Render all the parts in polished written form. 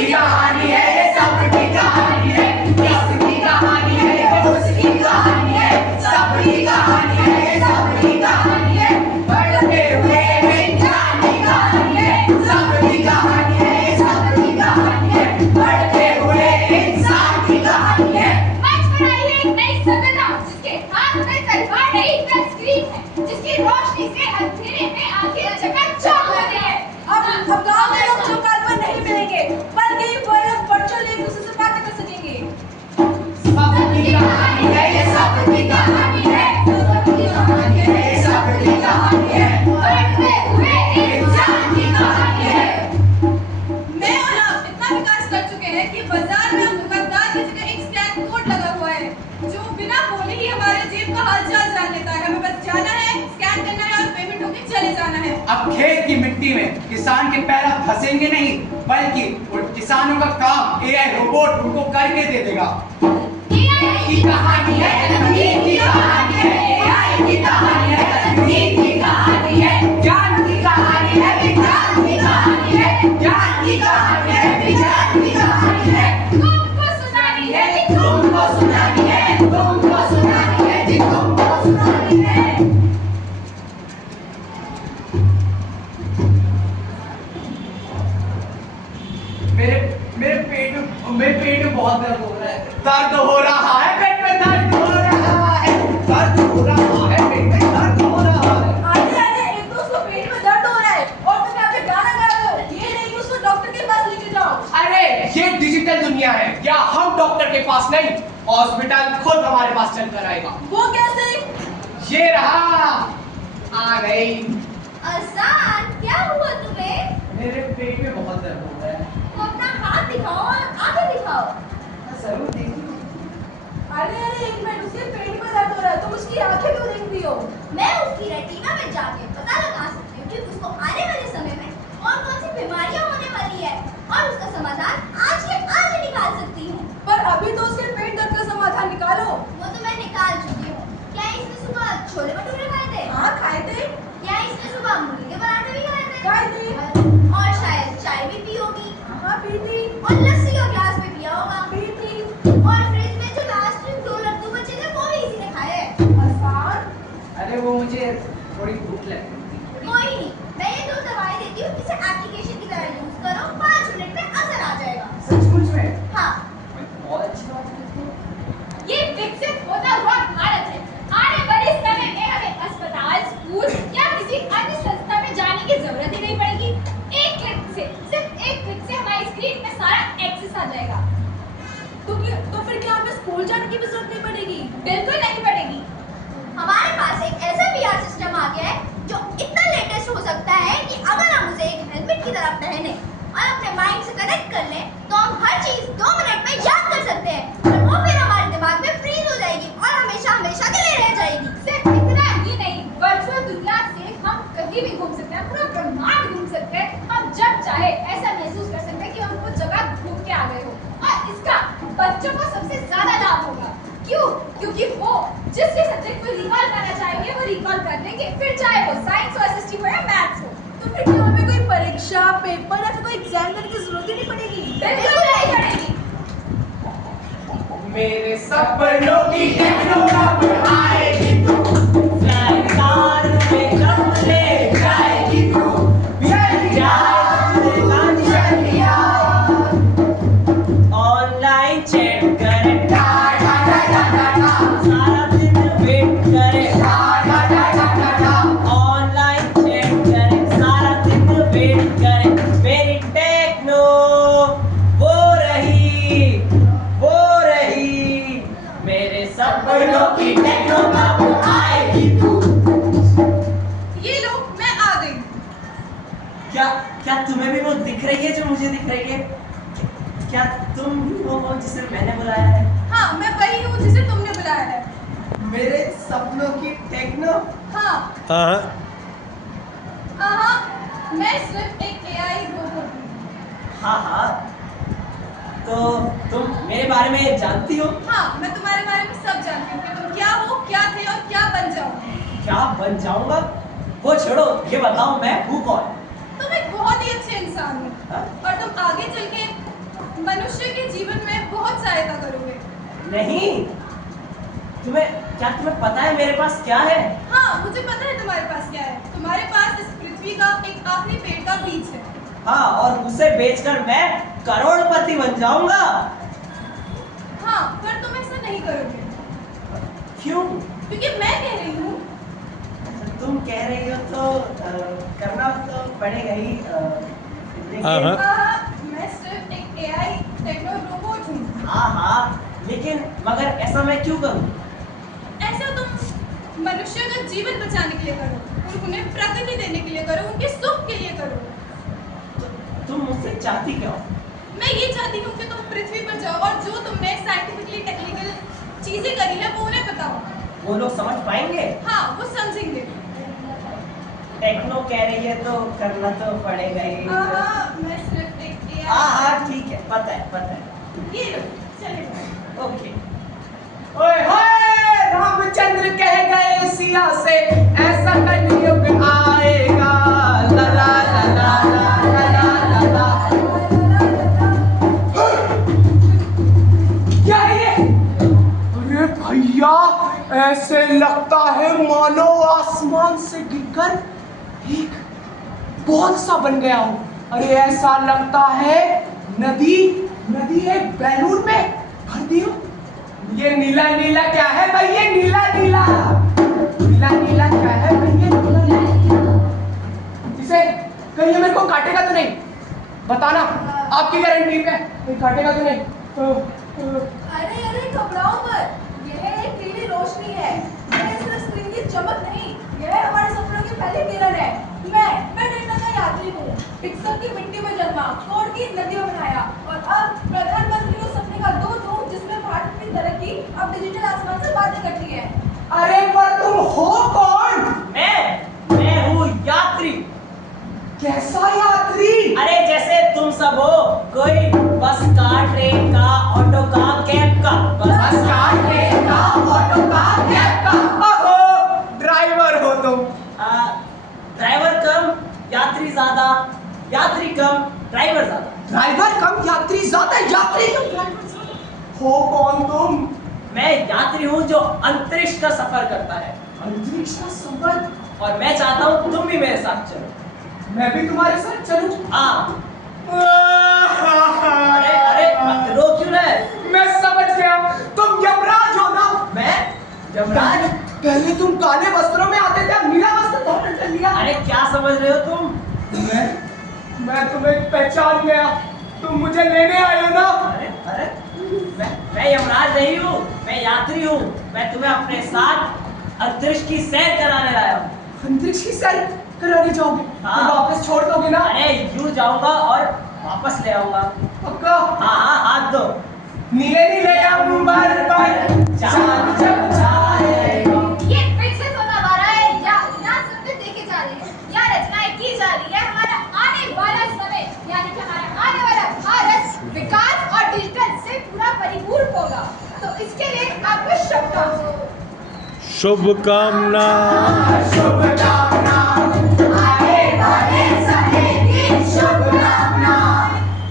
सबकी कहानी है, ये सबकी कहानी है, किसकी कहानी है, उसकी कहानी है, सबकी कहानी है, ये सबकी कहानी है, बढ़ते हुए इंसान की कहानी है, सबकी कहानी है, ये सबकी कहानी है, बढ़ते हुए इंसान की कहानी है। मंच पर आई है एक नई सभ्यता जिसके हाथ में तलवार नहीं टच स्क्रीन है, जिसकी रोशनी से अंधेरे में आंखें चकाचौंध हो रही है। अब गांव में लोग जो काल पर नहीं मिलेंगे, बल्कि बड़े बच्चों एक दूसरे से बातें कर सकेंगे। सबकी कहानी है, ये सबकी कहानी है, सबकी कहानी है, ये सबकी कहानी है, बढ़ते हुए इंसान की कहानी है। मैं और आप इतना विकास कर चुके हैं कि बाजार में हम दुकानदार की जगह एक स्कैन कोड लगा हुआ है, जो बिना बोले ही हमारे जेब का हालचाल जान लेता है। हमें बस जाना है, स्कैन करना है और पेमेंट होके चले जाना है। अब खेत की मिट्टी में किसान के पैर अब फंसेंगे नहीं, बल्कि किसानों का काम एआई रोबोट उनको करके दे देगा। एआई की कहानी है, तकनीक की कहानी है, एआई की कहानी है, तकनीक की कहानी है, ज्ञान की कहानी है, विज्ञान की कहानी है, ज्ञान की कहानी है, विज्ञान की कहानी है। तुमको सुनानी है, तुमको सुनानी है, तुमको सुनानी है, जी तुमको सुनानी है। मेरे पेट में बहुत दर्द हो रहा है, दर्द हो रहा है, पेट में दर्द हो रहा है, दर्द हो रहा है, पेट में दर्द हो रहा है। आने आने एक तो उसको पेट में दर्द हो रहा है और तुम यहाँ पे गाना गा रहे हो। ये नहीं कि उसको डॉक्टर के पास लेके जाओ। अरे ये डिजिटल दुनिया है, या हम डॉक्टर के पास नहीं, हॉस्पिटल खुद हमारे पास चल कर आएगा। वो कैसे? ये रहा, आ गई। अरसान, क्या हुआ तुम्हें? मेरे पेट में बहुत दर्द हो रहा है। तो अपना हाथ दिखाओ और आंखें दिखाओ। जरूर देखिए। अरे एक मिनट, उसके पेट में दर्द हो रहा है, तुम उसकी आंखें क्यों देख रही हो? मैं उसकी रेटिना में जाके पता लगा सकती हूँ कि उसको आने वाले समय में कौन कौन सी बीमारियां होने वाली है और उसका समाधान आज के आज ही निकाल सकती हूँ। पर अभी तो उसके पेट दर्द का समाधान निकालो। वो तो मैं निकाल चुकी हूँ। क्या इसने सुबह छोले भटूरे खाए थे? हाँ खाए थे। क्या इसने सुबह मूली के पराठे भी खाए थे? खाए थे। और शायद चाय भी पी होगी। हाँ पी थी। और लस्सी का गिलास भी पिया होगा। पी थी। और फ्रिज में जो लास्ट में 2 लड्डू बचे थे वो भी इसी ने खाए हैं। आसान। अरे वो मुझे थोड़ी भूख लगी थी। कोई नहीं, मैं ये 2 दवाई देती हूँ, इसे एप्लीकेशन की तरह यूज करो, 5 मिनट में असर आ जाएगा। सचमुच में? हाँ, बहुत अच्छी बात है। ये विकसित होता हुआ भारत है। आने वाले समय में हमें अस्पताल, स्कूल या किसी अन्य संस्था में जाने की जरूरत ही नहीं पड़ेगी। एक क्लिक से, सिर्फ एक क्लिक से हमारी स्क्रीन में सारा एक्सेस आ जाएगा। तो फिर क्या हमें स्कूल जाने की भी जरूरत नहीं पड़ेगी? बिल्कुल नहीं पड़ेगी। हमारे पास एक ऐसा VR सिस्टम आ गया है जो इतना लेटेस्ट हो सकता है कि अगर हम उसे एक हेलमेट की तरह पहने और अपने माइंड से कनेक्ट कर लें तो हम हर चीज 2 मिनट में याद कर सकते हैं और वो फिर हमारे दिमाग में फ्रीज हो जाएगी और हमेशा हमेशा के लिए रह जाएगी। सिर्फ इतना ही नहीं, वर्चुअल दुनिया से हम कहीं भी घूम सकते हैं, पूरा ब्रह्मांड घूम सकते हैं। हम जब चाहे ऐसा महसूस कर सकते हैं कि हम वो जगह घूम के आ गए हो। और इसका बच्चों को सबसे ज्यादा लाभ होगा। क्यों? क्योंकि वो जिस भी सब्जेक्ट को रिकॉल करना चाहेंगे वो रिकॉल कर लेंगे, फिर चाहे वो साइंस हो, एसएसटी हो या मैथ्स हो। तो फिर क्या हमें कोई परीक्षा, पेपर या फिर कोई एग्जाम देने की जरूरत ही नहीं पड़ेगी? बिल्कुल नहीं पड़ेगी। मेरे सपनों की टेक्नो अब आएगी तू, सरकार में कब ले जाएगी तू, ऑनलाइन चैट करे, डा डा डा डा डा डा, सारा दिन वेट करे, डा डा डा डा डा डा, ऑनलाइन चैट करे, सारा दिन वेट करे। मेरी टेक्नो वो रही, मेरे सपनों की टेक्नो अब आएगी तू। ये लो, मैं आ गई। क्या तुम्हें भी वो दिख रही है जो मुझे दिख रही है? क्या तुम ही वो हो जिसे मैंने बुलाया है? हाँ, मैं वही हूँ जिसे तुमने बुलाया है। मेरे सपनों की टेक्नो। हाँ हाँ, मैं सिर्फ एक AI रोबोट हूँ। हाँ, तो तुम मेरे बारे में जानती हो? हाँ, मैं तुम्हारे बारे में सब जानती हूँ कि तुम क्या हो, क्या थे और क्या बन जाओ। क्या बन जाऊंगा? वो छोड़ो, ये बताओ मैं हूँ कौन? तुम एक बहुत ही अच्छे इंसान हो हाँ? और तुम आगे चल के नहीं, क्या तुम्हें पता है मेरे पास क्या है? हाँ, मुझे पता है तुम्हारे पास क्या है। तुम्हारे पास इस पृथ्वी का एक आखिरी पेड़ का बीज है। हाँ, और उसे बेचकर मैं करोड़पति बन जाऊंगा। हाँ, पर तुम ऐसा नहीं करोगे। क्यों? क्योंकि मैं कह रही हूँ। तुम कह रही हो तो करना तो पड़ेगा ही। मैं सिर्फ एक AI टेक्नो रोबोट हूँ। हाँ, लेकिन मगर ऐसा मैं क्यों करूँ? ऐसा तुम मनुष्य का जीवन बचाने के लिए करो, उन्हें प्रकृति देने के लिए करो, उनके सुख के लिए करो। तुम मुझसे चाहती क्या हो? मैं ये चाहती हूँ कि तुम पृथ्वी पर जाओ और जो तुमने साइंटिफिकली टेक्निकल चीजें करी है वो उन्हें बताओ। वो लोग समझ पाएंगे? हाँ, वो समझेंगे। टेक्नो कह रही है तो करना तो पड़ेगा ही। मैं सिर्फ एक AI। हाँ, ठीक है, पता है। ये लो, चलेगा। ओके। ओए होए, रामचंद्र कह गए सिया से ऐसा कलयुग आएगा। ला ला ला ला ला ला ला ला। क्या है ये? अरे भैया, ऐसे लगता है मानो आसमान से गिरकर एक बहुत सा बन गया हूँ। अरे ऐसा लगता है नदी एक बैलून में भर दी हो। ये नीला नीला क्या है भाई? ये नीला नीला क्या है भाई? ये इसे कहीं मेरे को काटेगा तो नहीं? बताना, आपकी गारंटी पे कोई काटेगा तो नहीं? अरे घबराओ मत, यह एक नीली रोशनी है। यह सिर्फ स्क्रीन की चमक नहीं, यह हमारे सपनों की पहली किरण है। मैं डेटा का यात्री हूँ, पिक्सल की मिट्टी में जन्मा, कोड की नदी में बनाया और अब प्रधानमंत्री उस सपने का दूत हूँ जिसमें भारत की तरक्की अब डिजिटल आसमान से बातें करती है। अरे पर तुम हो कौन? मैं हूँ यात्री। कैसा यात्री? अरे जैसे तुम सब हो, कोई बस का, ट्रेन का, ऑटो का, कैब का। बस का, ट्रेन का, ऑटो का, कैब का। अहो, ड्राइवर हो तुम। ड्राइवर कम, यात्री ज्यादा, यात्री कम, ड्राइवर ज्यादा। ड्राइवर कम, यात्री ज्यादा, यात्री कम, ड्राइवर ज्यादा। हो कौन तुम? मैं यात्री हूँ जो अंतरिक्ष का सफर करता है। अंतरिक्ष का सफर? और मैं चाहता हूँ तुम भी मेरे साथ चलो। मैं भी तुम्हारे साथ चलूं? हाँ। अरे रो क्यों रहे? मैं समझ गया, तुम यमराज हो ना? मैं यमराज? पहले तुम काले वस्त्रों में आते थे, अब नीला वस्त्र धारण कर लिया। अरे क्या समझ रहे हो तुम? मैं तुम्हें पहचान गया, तुम मुझे लेने आए हो ना? अरे मैं यमराज नहीं हूँ, मैं यात्री हूँ। मैं तुम्हें अपने साथ अंतरिक्ष की सैर कराने लाया हूँ। अंतरिक्ष की सैर कराने जाओगे? हाँ। तो वापस छोड़ दोगे ना? अरे यूं जाऊंगा और वापस ले आऊंगा। पक्का? हाँ, हाथ दो। नीले नीले अंबर पर चांद जब छाएगा। ये फिर से सोना वाला है या सब पे देखे जा रहे हैं या रचनाएं की जा रही है। हमारा आने वाला समय यानी कि हमारा आने वाला भारत विकास और डिजिटल से पूरा परिपूर्ण होगा। तो इसके लिए आपको शुभकामना। शुभकामना, आने वाले समय की शुभकामना।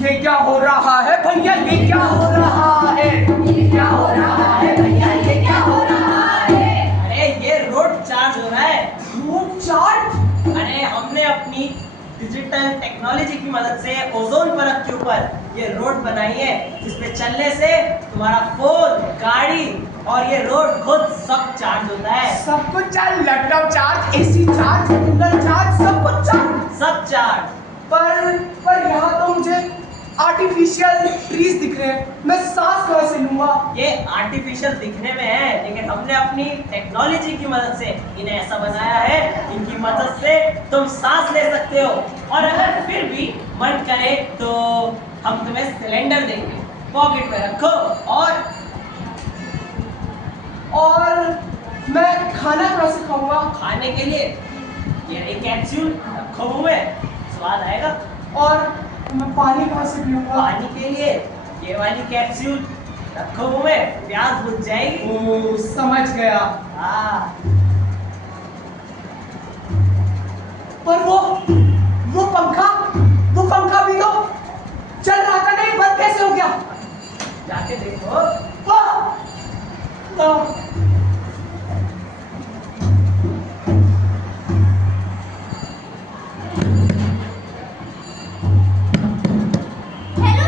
ये क्या हो रहा है भैया? ये क्या हो रहा है? ये क्या हो रहा है भैया? ये क्या हो रहा है? अरे ये रोड चार्ज हो रहा है। Road charge? अरे हमने अपनी डिजिटल टेक्नोलॉजी की मदद से ओजोन परत के ऊपर ये रोड बनाई है, जिसपे चलने से तुम्हारा फोन, गाड़ी और ये रोड खुद सब चार्ज होता है। सब कुछ charge? Laptop charge, AC charge, cooler charge, सब कुछ चार्ज? सब चार्ज। पर यहाँ तो मुझे आर्टिफिशियल ट्रीज दिख रहे हैं, मैं सांस कहाँ से लूंगा? ये आर्टिफिशियल दिखने में है, लेकिन हमने अपनी टेक्नोलॉजी की मदद से इन्हें ऐसा बनाया है, इनकी मदद से तुम सांस ले सकते हो। और अगर फिर भी मन करे तो हम तुम्हें सिलेंडर देंगे, पॉकेट में रखो। और मैं खाना कहाँ से खाऊंगा? खाने के लिए ये रही कैप्सूल, रखो मुंह में, स्वाद आएगा। और मैं पानी कहाँ से पीऊंगा? पानी के लिए ये वाली कैप्सूल रखो मुंह में, प्यास बुझ जाएगी। ओह, समझ गया। हाँ। पर वो पंखा भी तो चल रहा था, नहीं बंद कैसे हो गया? जाके देखो। वाह, hello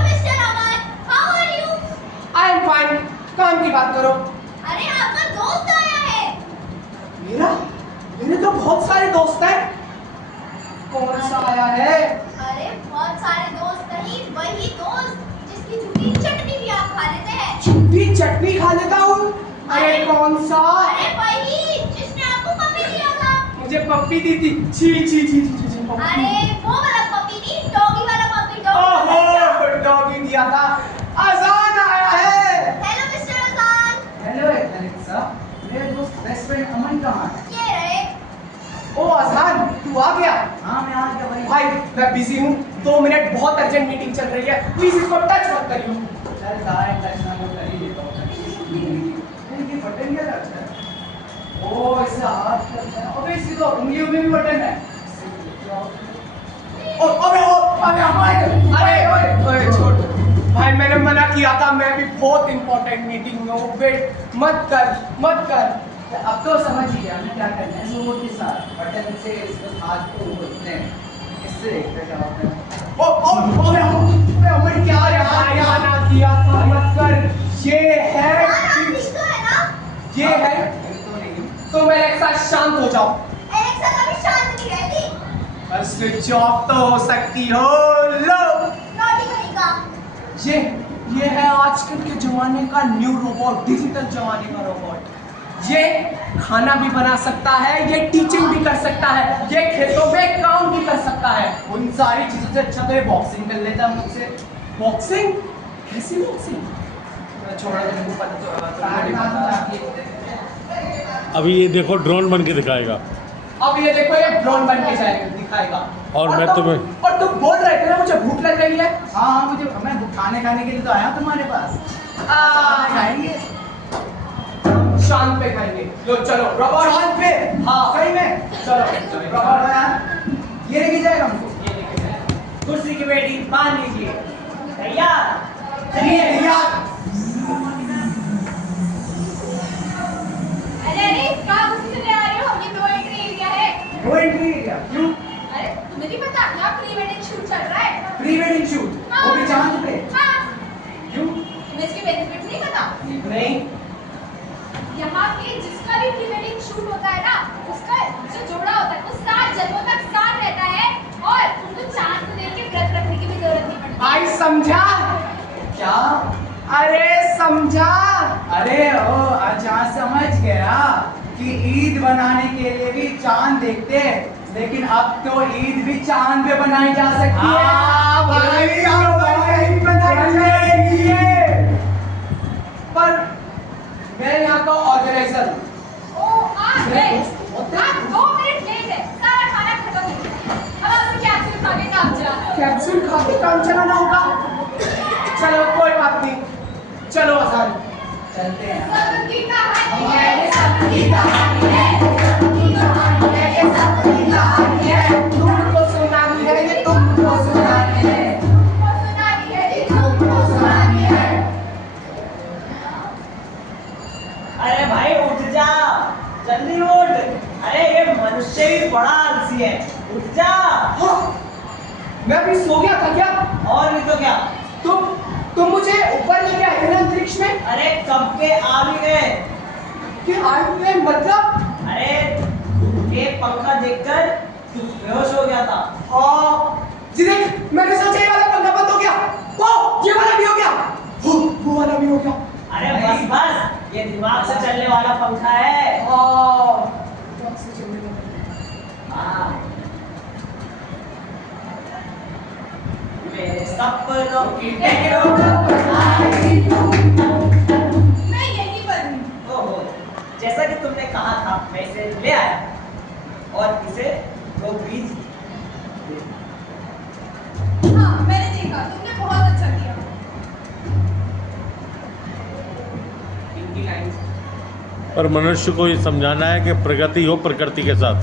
mister Aman, how are you? I am fine. काम की बात करो। अरे आपका दोस्त आया है। मेरे तो बहुत सारे दोस्त हैं। कौन सा आया है? अरे बहुत सारे दोस्त नहीं, वही दोस्त जिसकी झूठी चटनी भी आप खा लेते हैं। झूठी चटनी खा लेता हूँ? अरे कौन सा? अरे वही जिसने आपको पपी दिया था। मुझे पप्पी दी थी। छी छी छी छी छी पप्पी। अरे वो वाला पपी नहीं, डॉगी वाला पपी, डॉगी ओहो, वाला। डॉगी दिया था। अजान आया है। हेलो मिस्टर अजान। हेलो एलेक्सा, मेरे दोस्त बेस्ट फ्रेंड अमन कहाँ है? ये रहे। ओ अजान, तू आ गया? हाँ मैं आ गया भाई। भाई मैं बिजी हूँ, 2 मिनट, बहुत अर्जेंट मीटिंग चल रही है, प्लीज इसको टच मत करियो। चल डायरेक्ट टच ना कर ही लेता हूँ। ये बटन क्या करता है? ओ इससे हाथ करता है। अबे इसकी तो उंगलियों में भी बटन है। अबे ओए छोड़। भाई मैंने मना किया था, मैं भी बहुत इंपॉर्टेंट मीटिंग में हूँ, वेट मत कर। अब तो समझ ही गया हमें क्या करना है। रिमोट के साथ बटन से इसको हाथ को घुमाते हैं। इससे देखते क्या होता है। अमन क्या यार ना किया था, मत कर। ये है तो है ना? ये है तो नहीं। तो मेरे साथ शांत हो जाओ। एलेक्सा कभी शांत नहीं रहती। बस स्विच ऑफ तो हो सकती हो। लो नॉटी कहीं का। ये है आजकल के जमाने का न्यू रोबोट, डिजिटल जमाने का रोबोट। ये खाना भी बना सकता है, ये टीचिंग भी कर सकता है, ये खेतों में काम भी कर सकता है। उन सारी चीजों से अच्छा तो ये बॉक्सिंग कर लेता मुझसे। बॉक्सिंग? कैसी बॉक्सिंग? छोड़ा तो मुझे पता तो नहीं पता। अभी ये देखो ड्रोन बन के दिखाएगा। अब ये देखो, ये ड्रोन बन के जाएगा, दिखाएगा। और मैं और तुम बोल रहे थे ना मुझे भूख लग रही है। हाँ मुझे मैं खाने के लिए तो आया हूँ तुम्हारे पास। खाएंगे शाम पे खाएंगे। लो चलो रबर। शाम पे? हाँ सही में? चलो रबर यार, ये लेके जाएगा हमको। ये लेके जाए। कुर्सी की बेटी बांध लीजिए। तैयार? चलिए यार। अरे कहाँ घुस चले आ रहे हो? ये नो एंट्री एरिया है। वो एंट्री एरिया क्यों? अरे तुम्हें नहीं पता यहाँ प्री वेडिंग शूट चल रहा है। Pre wedding shoot? वो भी चांद पे? हाँ, क्यों? तुम्हें इसके बेनिफिट्स नहीं पता? नहीं। यहाँ के जिसका भी प्री वेडिंग शूट होता है ना, उसका जो जोड़ा होता है वो 7 जन्मों तक साथ रहता है और उनको चांद को देख के व्रत रखने की भी जरूरत नहीं पड़ती। भाई समझा? क्या? अरे समझा? अरे ओ अच्छा समझ गया कि ईद बनाने के लिए भी चांद देखते हैं, लेकिन अब तो ईद भी चांद पे बनाई जा सकती है। भाई बनाई जाएगी। पर मैं यहाँ का ऑर्गेनाइजर हूँ। ओ आप 2 मिनट लेट है, सारा खाना खत्म हो गया। अब आपको कैप्सूल खा के काम चलाना है। कैप्सूल खा के काम चलाना होगा। चलो कोई बात नहीं, चलो आसान चलते हैं। सबकी कहानी है, सबकी कहानी है, सबकी कहानी है, ये सबकी कहानी है। तुमको सुनानी है, ये तुमको सुनानी है। तुमको सुनानी है, जी तुमको सुनानी है। अरे भाई उठ जा, जल्दी उठ। अरे ये मनुष्य भी बड़ा आलसी है, उठ जा। हाँ, मैं भी सो गया था क्या? और नहीं तो क्या। तुम मुझे ऊपर लेके आए थे ना अंतरिक्ष में? अरे कब के आ भी गए। कि आए हुए मतलब? अरे ये पंखा देखकर तू बेहोश हो गया था। हाँ जी, देख मैंने सोचा ये वाला पंखा बंद हो गया, वो ये वाला भी हो गया, वो वाला भी हो गया। अरे बस बस, ये दिमाग से चलने वाला पंखा है। हाँ। मेरे सपनों की टहनियों को आई तू। मैं यहीं पर हूँ। ओहो, जैसा कि तुमने कहा था मैं इसे ले आया और इसे 2 बीज। हाँ मैंने देखा, तुमने बहुत अच्छा किया। इनकी लाइन पर मनुष्य को ये समझाना है कि प्रगति हो प्रकृति के साथ।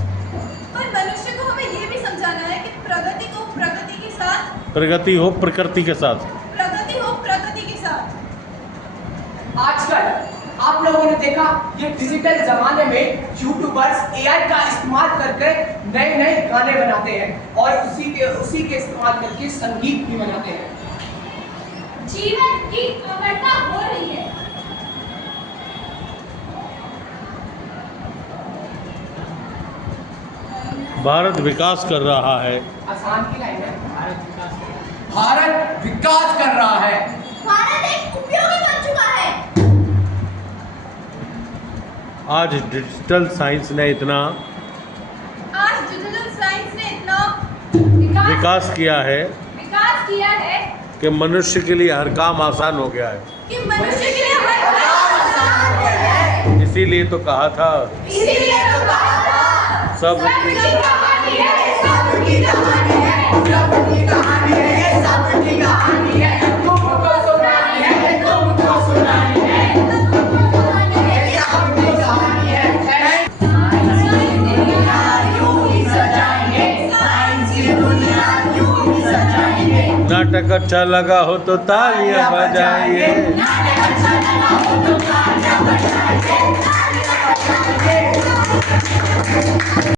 पर मनुष्य को हमें ये भी समझाना है कि प्रगति को प्रगति के साथ, प्रगति हो प्रकृति के साथ। प्रगति हो प्रगति के साथ। आप लोगों ने देखा ये डिजिटल जमाने में यूट्यूबर्स एआई का इस्तेमाल करके नए नए गाने बनाते हैं और उसी के इस्तेमाल करके संगीत भी बनाते हैं। जीवन की अमरता हो रही है। भारत विकास कर रहा है। आसान की लाइन है, भारत विकास कर रहा है। भारत एक उपयोगी बन चुका है। आज डिजिटल साइंस ने इतना विकास किया है कि मनुष्य के लिए हर काम आसान हो गया है। कि मनुष्य के लिए हर काम आसान हो गया है। इसीलिए तो कहा था सब सबकी कहानी है, सबकी कहानी है, सबकी कहानी है, सबकी कहानी है, तुमको सुनानी है, तुमको सुनानी है, सबकी कहानी है। साइंस की दुनिया यूं ही सजाएंगे, साइंस की दुनिया यूं ही सजाएंगे। नाटक अच्छा लगा हो तो तालियां बजाइए। नाटक अच्छा